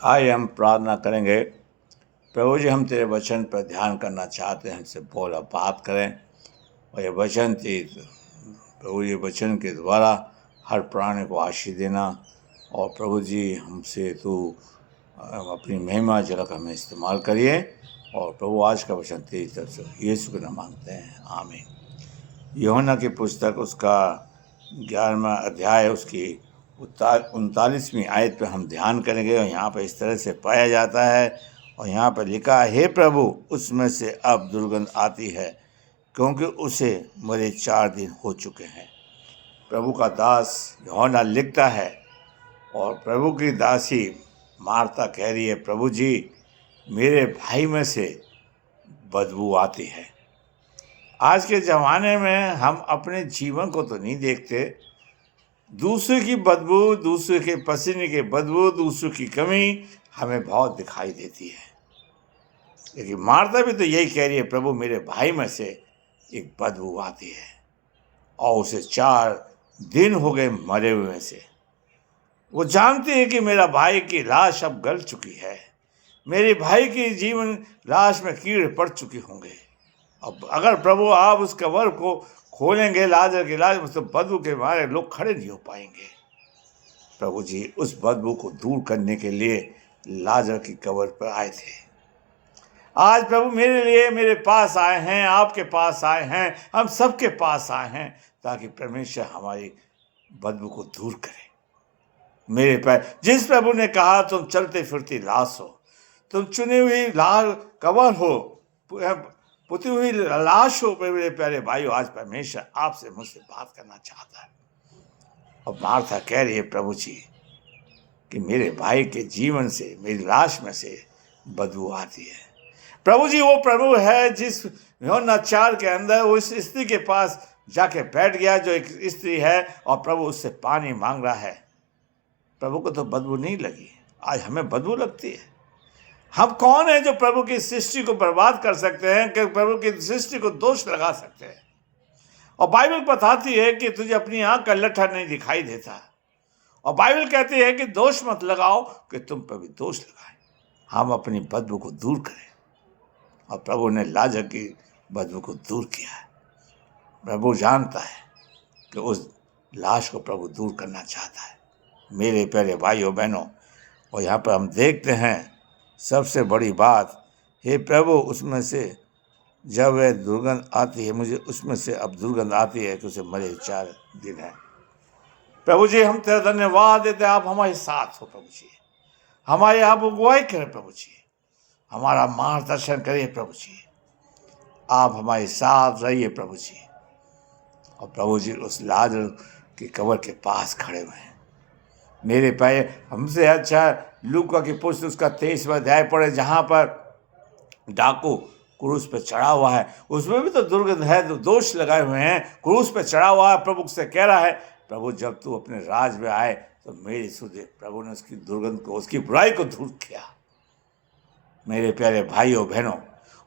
आइए हम प्रार्थना करेंगे। प्रभु जी, हम तेरे वचन पर ध्यान करना चाहते हैं, हमसे बोल अब बात करें। और ये वचन प्रभु, ये वचन के द्वारा हर प्राणी को आशीष देना। और प्रभु जी, हमसे तू अपनी महिमा झलक हमें इस्तेमाल करिए। और प्रभु, आज का वचन तेरी तरफ से यीशु के नाम मांगते हैं, आमीन। यूहन्ना की पुस्तक उसका 11वां अध्याय उसकी 39वीं आयत पर हम ध्यान करेंगे। और यहाँ पर इस तरह से पाया जाता है, और यहाँ पर लिखा है, हे प्रभु, उसमें से अब दुर्गंध आती है, क्योंकि उसे मरे 4 दिन हो चुके हैं। प्रभु का दास यूहन्ना लिखता है, और प्रभु की दासी मार्था कह रही है, प्रभु जी, मेरे भाई में से बदबू आती है। आज के ज़माने में हम अपने जीवन को तो नहीं देखते, दूसरे की बदबू, दूसरे के पसीने की बदबू, दूसरे की कमी हमें बहुत दिखाई देती है। लेकिन मार्था भी तो यही कह रही है, प्रभु, मेरे भाई में से एक बदबू आती है, और उसे 4 दिन हो गए मरे हुए से। वो जानती है कि मेरा भाई की लाश अब गल चुकी है, मेरे भाई की जीवन लाश में कीड़े पड़ चुके होंगे। अब अगर प्रभु आप उस कब्र को खोलेंगे, लाजर की लाश में, तो बदबू के मारे लोग खड़े नहीं हो पाएंगे। प्रभु जी उस बदबू को दूर करने के लिए लाजर की कब्र पर आए थे। आज प्रभु मेरे लिए मेरे पास आए हैं, आपके पास आए हैं, हम सबके पास आए हैं, ताकि परमेश्वर हमारी बदबू को दूर करे। मेरे पैर, जिस प्रभु ने कहा तुम चलते फिरती लाश हो, तुम चुनी हुई लाल कब्र हो, पुती हुई लाश हो, मेरे प्यारे भाइयों, आज परमेश्वर आपसे मुझसे बात करना चाहता है। और मार्था कह रही है, प्रभु जी, कि मेरे भाई के जीवन से, मेरी लाश में से बदबू आती है। प्रभु जी वो प्रभु है जिस यूहन्ना 4 के अंदर उस स्त्री के पास जाके बैठ गया, जो एक स्त्री है, और प्रभु उससे पानी मांग रहा है। प्रभु को तो बदबू नहीं लगी, आज हमें बदबू लगती है। हम कौन है जो प्रभु की सृष्टि को बर्बाद कर सकते हैं, कि प्रभु की सृष्टि को दोष लगा सकते हैं? और बाइबल बताती है कि तुझे अपनी आंख का लट्ठा नहीं दिखाई देता, और बाइबल कहती है कि दोष मत लगाओ कि तुम पर भी दोष लगाए। हम अपनी बदबू को दूर करें, और प्रभु ने लाजर की बदबू को दूर किया है। प्रभु जानता है कि उस लाश को प्रभु दूर करना चाहता है। मेरे प्यारे भाइयों बहनों, और यहाँ पर हम देखते हैं सबसे बड़ी बात, हे प्रभु, उसमें से जब वह दुर्गंध आती है, मुझे उसमें से अब दुर्गंध आती है कि उसे मरे 4 दिन है। प्रभु जी हम तेरा धन्यवाद देते हैं, आप हमारे साथ हो प्रभु जी, हमारे आप अगुवाई करें प्रभु जी, हमारा मार्गदर्शन करिए प्रभु जी, आप हमारे साथ रहिए प्रभु जी। और प्रभु जी उस लाजर की कब्र के पास खड़े हुए हैं। मेरे भाई, हमसे अच्छा लूका की पुस्तक उसका 23वां अध्याय पढ़े, जहाँ पर डाकू क्रूस पे चढ़ा हुआ है, उसमें भी तो दुर्गंध है, तो दोष लगाए हुए हैं, क्रूस पे चढ़ा हुआ है। प्रभु से कह रहा है, प्रभु जब तू अपने राज में आए तो मेरी सुधे। प्रभु ने उसकी दुर्गंध को, उसकी बुराई को दूर किया। मेरे प्यारे भाइयों बहनों,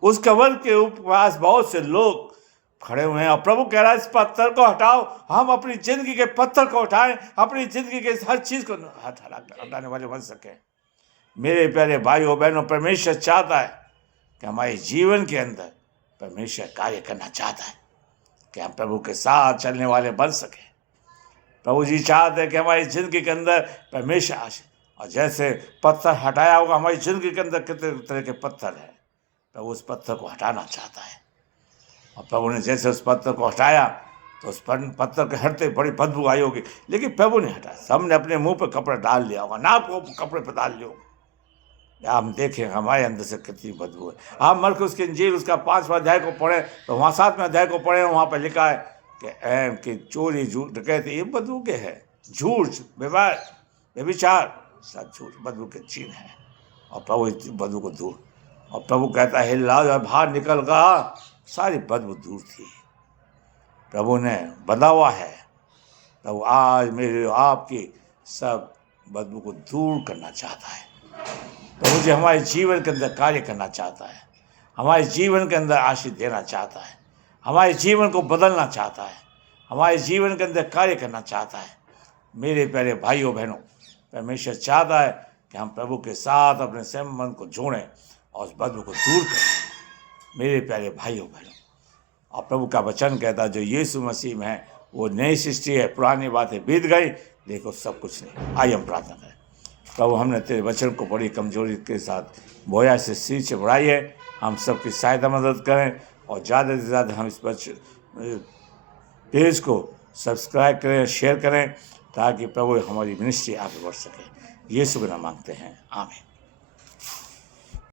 उस कब्र के पास बहुत से लोग खड़े हुए हैं, और प्रभु कह रहा है, इस पत्थर को हटाओ। हम अपनी जिंदगी के पत्थर को उठाएं, अपनी जिंदगी के हर चीज को हटाने वाले बन सके। मेरे प्यारे भाइयों बहनों, परमेश्वर चाहता है कि हमारे जीवन के अंदर परमेश्वर कार्य करना चाहता है, कि हम प्रभु के साथ चलने वाले बन सके। प्रभु जी चाहते हैं कि हमारी जिंदगी के अंदर परमेश्वर आए, और जैसे पत्थर हटाया होगा, हमारी जिंदगी के अंदर कितने तरह के पत्थर हैं, प्रभु उस पत्थर को हटाना चाहता है। और प्रभु ने जैसे उस पत्थर को हटाया, तो उस पत्थर के हटते बड़ी बदबू आई होगी, लेकिन प्रभु ने हटाया। सबने अपने मुंह पर कपड़ा डाल लिया होगा, नाक को कपड़े पर डाल लिया होगा। हम देखें हमारे अंदर से कितनी बदबू है। आप मरकुस की इंजील उसका 5वां अध्याय को पढ़ें, तो वहाँ 7वें अध्याय को पढ़ें, वहाँ पर लिखा है कि चोरी, झूठ, डकैती, ये बदबू के है। झूठ, व्यभिचार, सब झूठ बदबू के चिन्ह है। और प्रभु इस बदबू को दूर, और प्रभु कहता है, लाजर बाहर निकल गया, सारी बदबू दूर थी। प्रभु ने बंधा हुआ है। प्रभु आज मेरे आपकी सब बदबू को दूर करना चाहता है। प्रभु जी हमारे जीवन के अंदर कार्य करना चाहता है, हमारे जीवन के अंदर आशीष देना चाहता है, हमारे जीवन को बदलना चाहता है, हमारे जीवन के अंदर कार्य करना चाहता है। मेरे प्यारे भाइयों बहनों, परमेश्वर चाहता है कि हम प्रभु के साथ अपने संबंध को जोड़ें और उस बदबू को दूर करें। मेरे प्यारे भाइयों बहनों, और प्रभु का वचन कहता है जो यीशु मसीह में है वो नई सृष्टि है, पुरानी बातें बीत गई, देखो सब कुछ नहीं। आइए हम प्रार्थना करें। प्रभु, हमने तेरे वचन को बड़ी कमजोरी के साथ बोया से सिर से बढ़ाई है, हम सबकी सहायता मदद करें और ज़्यादा से ज़्यादा हम इस पेज को सब्सक्राइब करें, शेयर करें, ताकि प्रभु हमारी मिनिस्ट्री आगे बढ़ सके। यीशु का नाम मांगते हैं, आमीन।